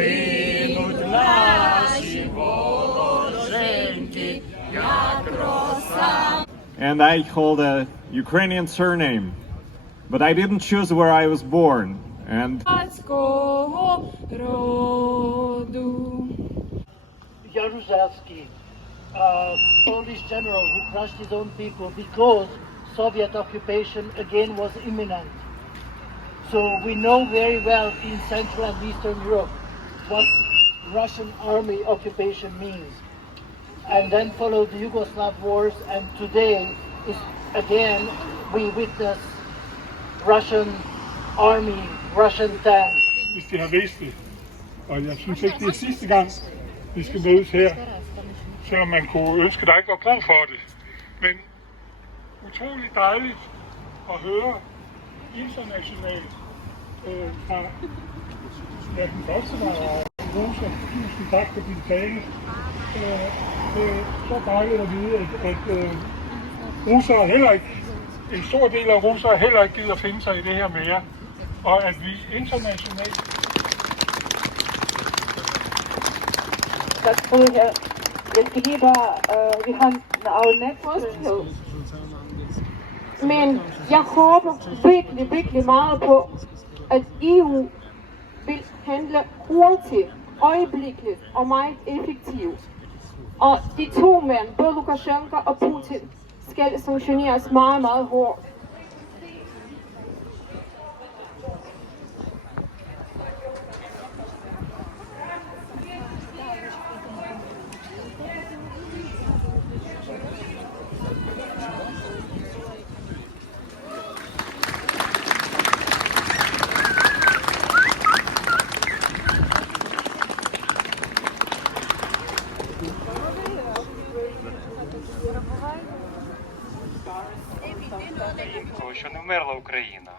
Згинуть наші вороженьки, як роса. And I hold a Ukrainian surname, but I didn't choose where I was born. And Jaruzelski, a Polish general who crushed his own people because Soviet occupation again was imminent. So we know very well in Central and Eastern Europe what Russian army occupation means. And then followed the Yugoslav wars, and today is again we witness Russian army, Russian tanks. Hvis de har vidst det, og jeg synes ikke, det er sidste gang, vi skal mødes her, selvom man kunne ønske, der ikke var brug for det. Men utroligt dejligt at høre internationalt fra den første var Rosa. Tusind tak for din tale. Det er så dejligt at vide, at russere heller ikke, en stor del af russere heller ikke gider finde sig i det her mere, og at vi internationalt. Tak skal du have. Jeg skal lige bare, vi har our network. Men jeg håber virkelig meget på, at EU vil handle hurtigt, øjeblikkeligt og meget effektivt. Og de to mænd, både Lukashenko og Putin, skal sanktioneres meget hårdt. Що не вмерла Україна.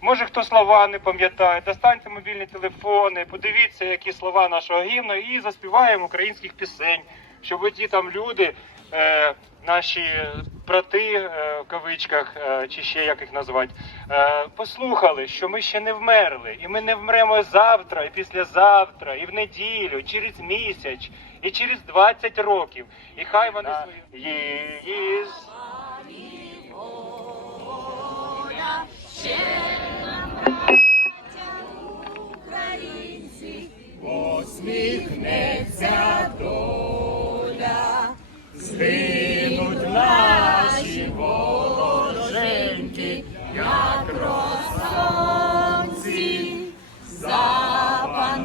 Може хто слова не пам'ятає, достаньте мобільні телефони, подивіться, які слова нашого гімну і заспіваємо українських пісень, щоб ті там люди, наші брати, в кавичках, чи ще як їх назвати, послухали, що ми ще не вмерли. І ми не вмремо завтра, і післязавтра, і в неділю, і через місяць, і через 20 років. І хай вони свої... Ще нам, українці, посміхнеться доля, згинуть наші вороженьки, як росонці, запануєм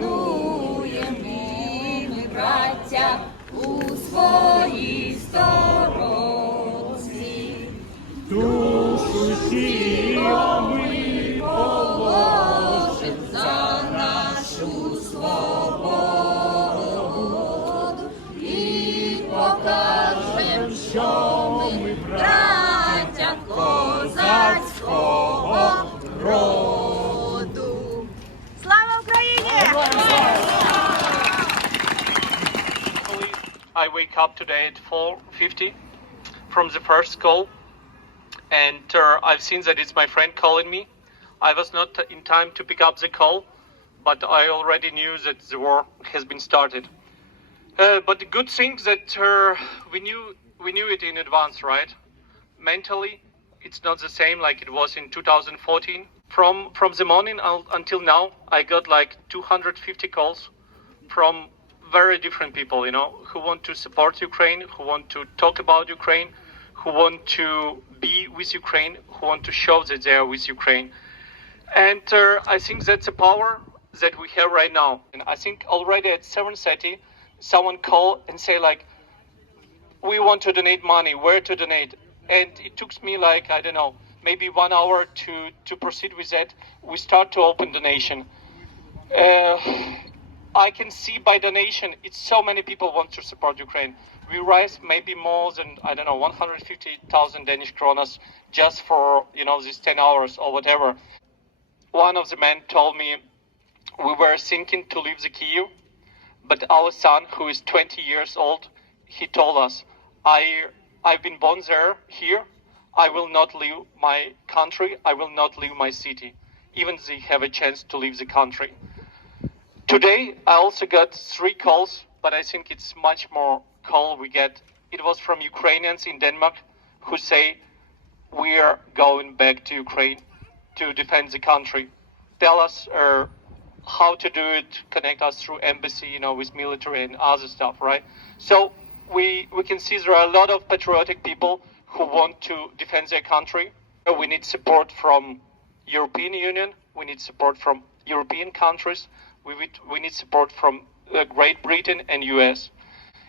і ми, браття, у своїй сторонці. Душу ми положим за нашу свободу і покажем, що ми браття козацького роду. Слава Україні! I wake up today at 4:50 from the first call. And I've seen that it's my friend calling me. I was not in time to pick up the call, but I already knew that the war has been started. But the good thing that we knew it in advance, right? Mentally, it's not the same like it was in 2014. From the morning until now, I got like 250 calls from very different people, you know, who want to support Ukraine, who want to talk about Ukraine, who want to be with Ukraine, who want to show that they are with Ukraine. And I think that's a power that we have right now. And I think already at 7:30, someone call and say like, we want to donate money, where to donate? And it took me like, I don't know, maybe 1 hour to proceed with that. We start to open donation. I can see by donation, it's so many people want to support Ukraine. We raise maybe more than, I don't know, 150,000 Danish kronas just for, you know, these 10 hours or whatever. One of the men told me we were thinking to leave the Kyiv, but our son, who is 20 years old, he told us, I've been born there, here, I will not leave my country, I will not leave my city, even if they have a chance to leave the country. Today, I also got 3 calls, but I think it's much more call we get. It was from Ukrainians in Denmark who say, we are going back to Ukraine to defend the country. Tell us how to do it, connect us through embassy, you know, with military and other stuff, right? So we can see there are a lot of patriotic people who want to defend their country. We need support from European Union. We need support from European countries. We need support from Great Britain and US.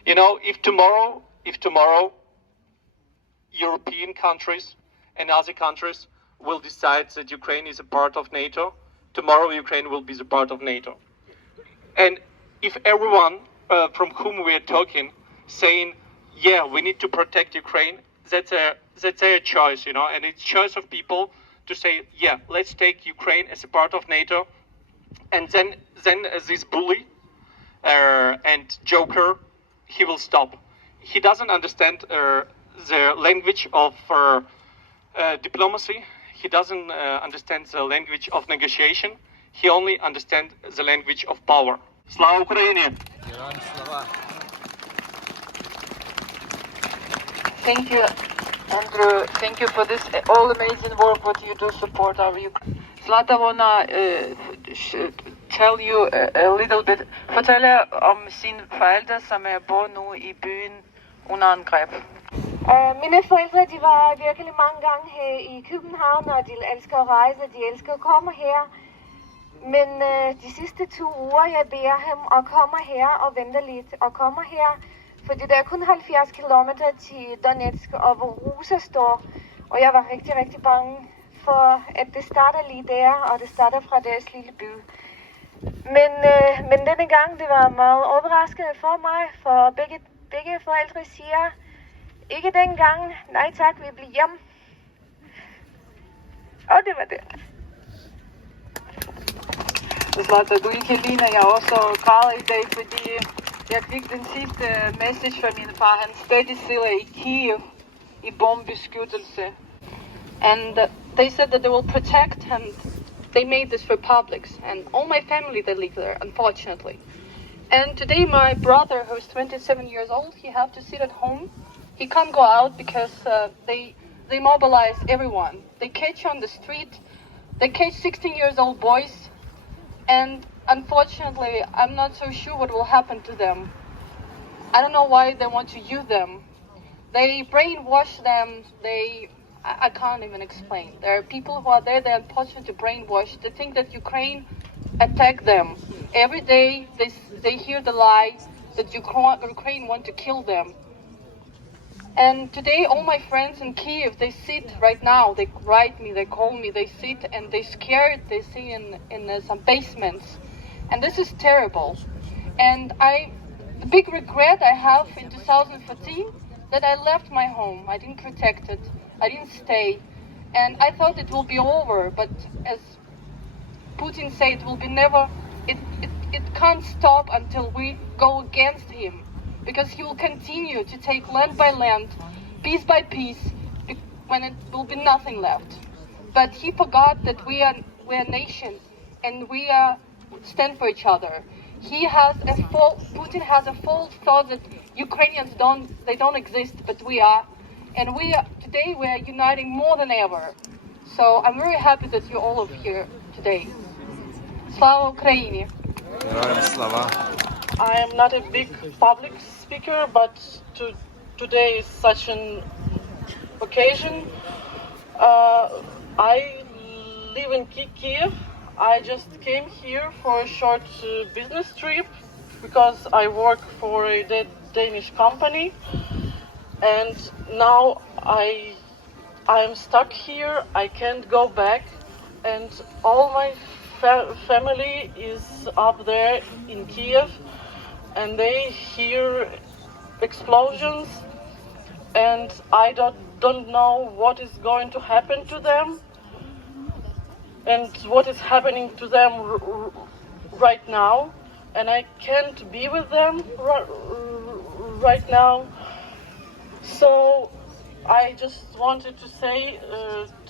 You know, if tomorrow European countries and other countries will decide that Ukraine is a part of NATO, tomorrow Ukraine will be the part of NATO. And if everyone from whom we are talking saying, yeah, we need to protect Ukraine, that's a choice, you know, and it's choice of people to say, yeah, let's take Ukraine as a part of NATO. And then this bully and joker, he will stop. He doesn't understand the language of diplomacy. He doesn't understand the language of negotiation. He only understands the language of power. Slava Ukraini! Thank you, Andrew. Thank you for this all amazing work what you do support our Ukraine. Zlata wanna tell you a little bit, fortælle om sine forældre, som bor nu i byen under angreb. Mine forældre, de var virkelig mange gange her i København, og de elsker at rejse, de elsker at komme her. Men de sidste 2 uger, jeg beder ham at komme her og vente lidt og komme her. Fordi der er kun 70 kilometer til Donetsk, og hvor Rusa står. Og jeg var rigtig, rigtig bange for, at det starter lige der, og det starter fra deres lille by. Men denne gang, det var meget overraskende for mig, for begge forældre siger, ikke dengang, nej tak, vi bliver hjem. Og det var det. Zlata, du ikke ligner, jeg også græder i dag, fordi jeg fik den sidste message fra min far. Han stadig sidder i Kiev i bombeskyttelse. And they said that they will protect, and they made this for publics. And all my family, they live there, unfortunately. And today my brother, who's 27 years old, he have to sit at home. He can't go out because they mobilize everyone. They catch on the street, they catch 16 years old boys, and unfortunately, I'm not so sure what will happen to them. I don't know why they want to use them. They brainwash them, I can't even explain. There are people who are there, they're unfortunately brainwashed. They think that Ukraine attack them. Every day they hear the lie that Ukraine want to kill them. And today all my friends in Kiev, they sit right now, they write me, they call me, they sit and they scared, they sit in some basements. And this is terrible. And the big regret I have in 2014 that I left my home. I didn't protect it. I didn't stay. And I thought it will be over, but as Putin said, it will be never, it can't stop until we go against him. Because he will continue to take land by land, piece by piece, when it will be nothing left. But he forgot that we're a nation, and we stand for each other. Putin has a false thought that Ukrainians don't exist, but we are. And today we are uniting more than ever. So I'm very happy that you're all here today. Slava Ukraini! I am not a big public speaker, but today is such an occasion. I live in Kiev. I just came here for a short business trip because I work for a Danish company, and now I am stuck here. I can't go back, and all my family is up there in Kiev, and they hear explosions, and I don't know what is going to happen to them and what is happening to them right now, and I can't be with them right now. So I just wanted to say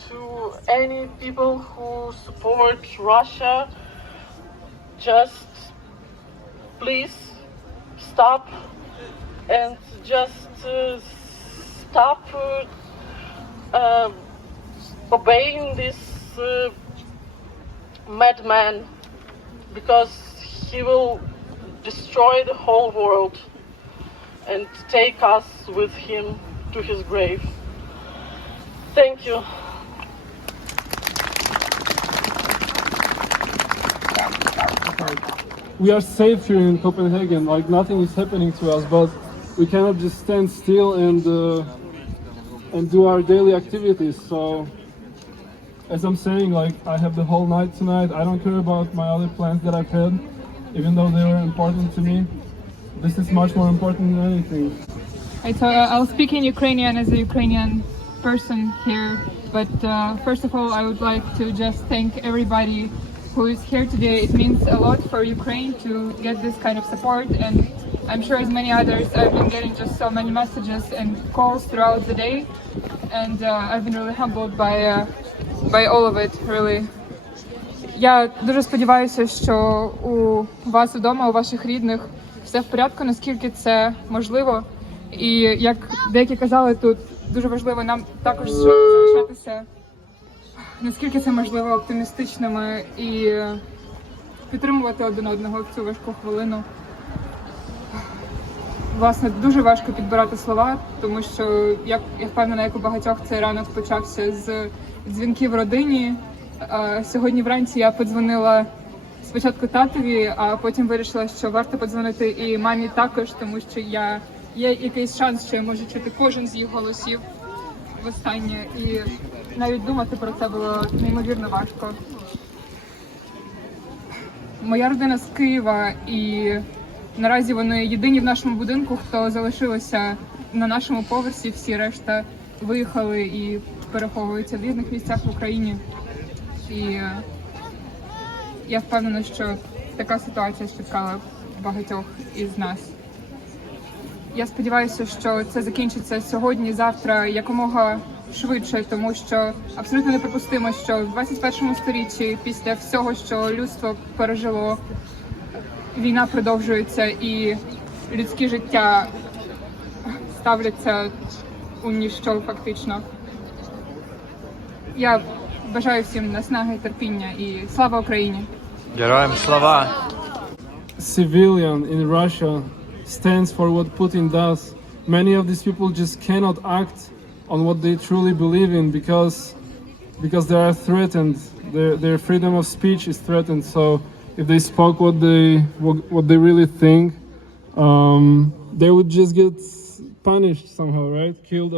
to any people who support Russia, just please stop and just stop obeying this madman, because he will destroy the whole world and take us with him to his grave. Thank you. We are safe here in Copenhagen, like nothing is happening to us, but we cannot just stand still and do our daily activities. So, as I'm saying, like I have the whole night tonight. I don't care about my other plans that I've had, even though they were important to me. This is much more important than anything. So I'll speak in Ukrainian as a Ukrainian person here, but first of all I would like to just thank everybody who is here today. It means a lot for Ukraine to get this kind of support, and I'm sure as many others I've been getting just so many messages and calls throughout the day, and I've been really humbled by all of it, really. Я дуже сподіваюся, що у вас вдома, у ваших рідних все в порядку, наскільки це можливо. І як деякі казали тут, дуже важливо нам також залишатися, наскільки це можливо, оптимістичними і підтримувати один одного в цю важку хвилину. Власне, дуже важко підбирати слова, тому що, я впевнена, як у багатьох, цей ранок почався з дзвінків родині. Сьогодні вранці я подзвонила спочатку татові, а потім вирішила, що варто подзвонити і мамі також, тому що є якийсь шанс, що я можу чути кожен з їх голосів востаннє. І навіть думати про це було неймовірно важко. Моя родина з Києва, і наразі вони єдині в нашому будинку, хто залишилися на нашому поверсі, всі решта виїхали і переховуються в різних місцях в Україні. І я впевнена, що така ситуація спіткала багатьох із нас. Я сподіваюся, що це закінчиться сьогодні, завтра, якомога швидше, тому що абсолютно неприпустимо, що в 21 сторіччі, після всього, що людство пережило, війна продовжується і людські життя ставляться у ніщо фактично. Я бажаю всім наснаги, терпіння і слава Україні! Героям слава! Civilian in Russia stands for what Putin does. Many of these people just cannot act on what they truly believe in because they are threatened. Their freedom of speech is threatened. So if they spoke what they really think, they would just get punished somehow, right? Killed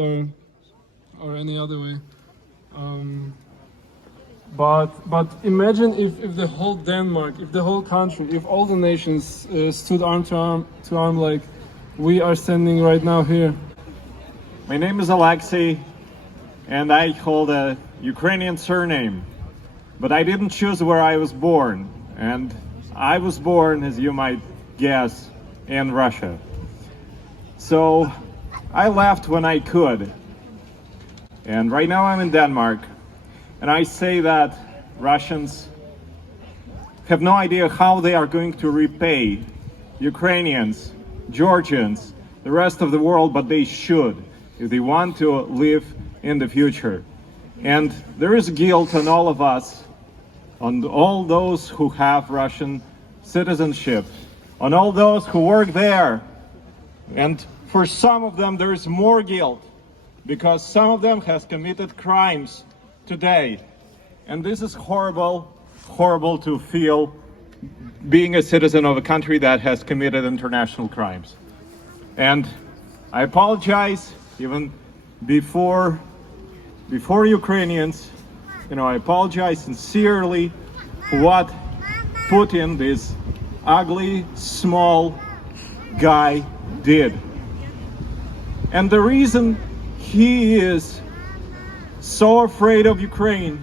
or any other way. But imagine if the whole Denmark, if the whole country, if all the nations stood arm to arm like we are standing right now here. My name is Alexei, and I hold a Ukrainian surname, but I didn't choose where I was born, and I was born, as you might guess, in Russia. So I left when I could, and right now I'm in Denmark. And I say that Russians have no idea how they are going to repay Ukrainians, Georgians, the rest of the world, but they should if they want to live in the future. And there is guilt on all of us, on all those who have Russian citizenship, on all those who work there. And for some of them there is more guilt because some of them has committed crimes today, and this is horrible to feel being a citizen of a country that has committed international crimes. And I apologize even before Ukrainians, I apologize sincerely for what Putin, this ugly, small guy, did. And the reason he is so afraid of Ukraine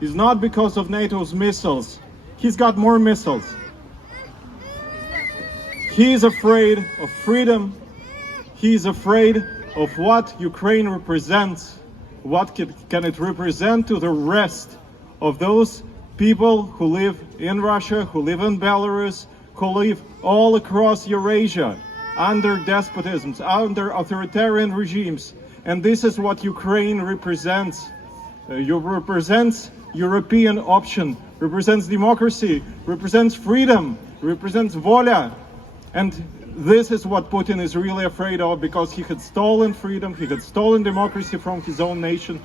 is not because of NATO's missiles. He's got more missiles. He's afraid of freedom. He's afraid of what Ukraine represents. What can it represent to the rest of those people who live in Russia, who live in Belarus, who live all across Eurasia under despotisms, under authoritarian regimes. And this is what Ukraine represents. Represents European option, represents democracy, represents freedom, represents voля. And this is what Putin is really afraid of, because he had stolen freedom, he had stolen democracy from his own nation.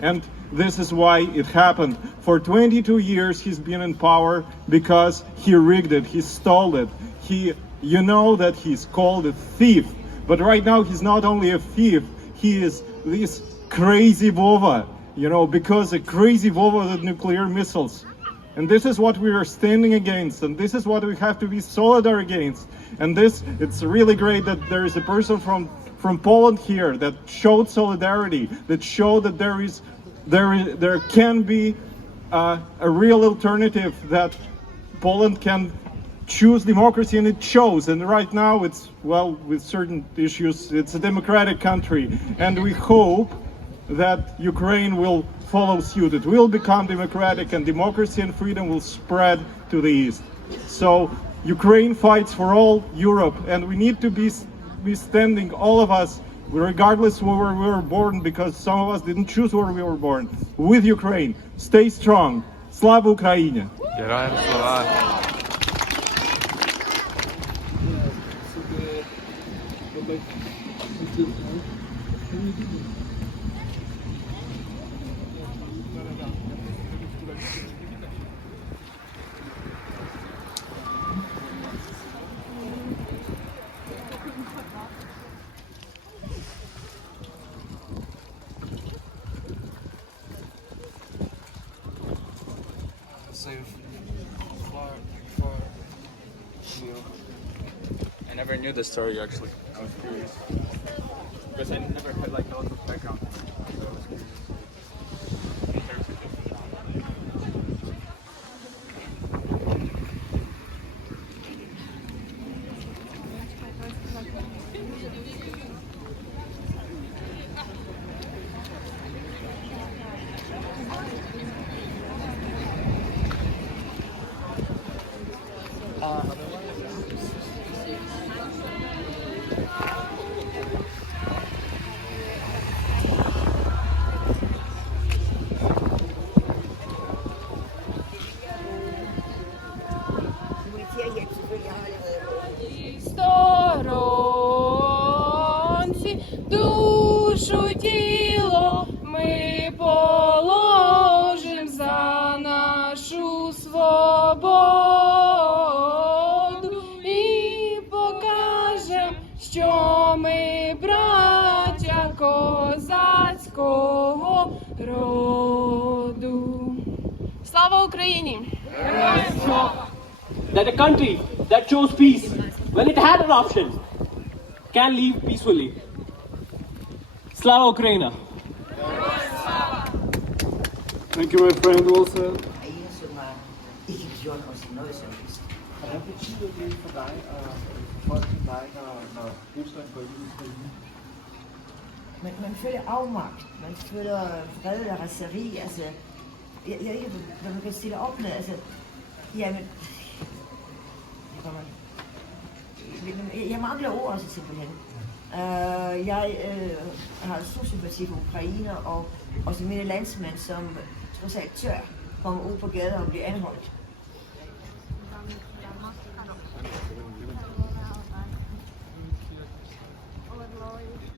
And this is why it happened. For 22 years he's been in power because he rigged it, he stole it. You know that he's called a thief. But right now he's not only a thief, he is this crazy Vova, because a crazy Vova with nuclear missiles. And this is what we are standing against, and this is what we have to be solidar against. And it's really great that there is a person from Poland here that showed solidarity, that showed that there can be a real alternative, that Poland can choose democracy, and it shows. And right now it's, with certain issues, it's a democratic country, and we hope that Ukraine will follow suit. It will become democratic, and democracy and freedom will spread to the east. So Ukraine fights for all Europe, and we need to be standing, all of us, regardless where we were born, because some of us didn't choose where we were born, with Ukraine. Stay strong. Slava Ukraini! Героям слава! I never knew the story actually. I was curious because I never had a lot of background. So I was curious. Сторонці, душу, тіло ми положим за нашу свободу і покажем, що ми браття козацького роду. Слава Україні! That a country that chose peace, when it had an option, can live peacefully. Slava Ukraini! Thank you, my friend, also. Ikke gjort os noget som helst. Hvad betyder det for dig og folk som dig, når Rusland går ind i Ukraine? Man føler afmagt, man føler vrede og raseri, altså, jeg ikke, hvad man kan stille op med, altså, jamen, jeg mangler ord altså simpelthen. Jeg har stor sympati for Ukraine og også mine landsmænd, som trods alt tør komme ud på gader og blive anholdt.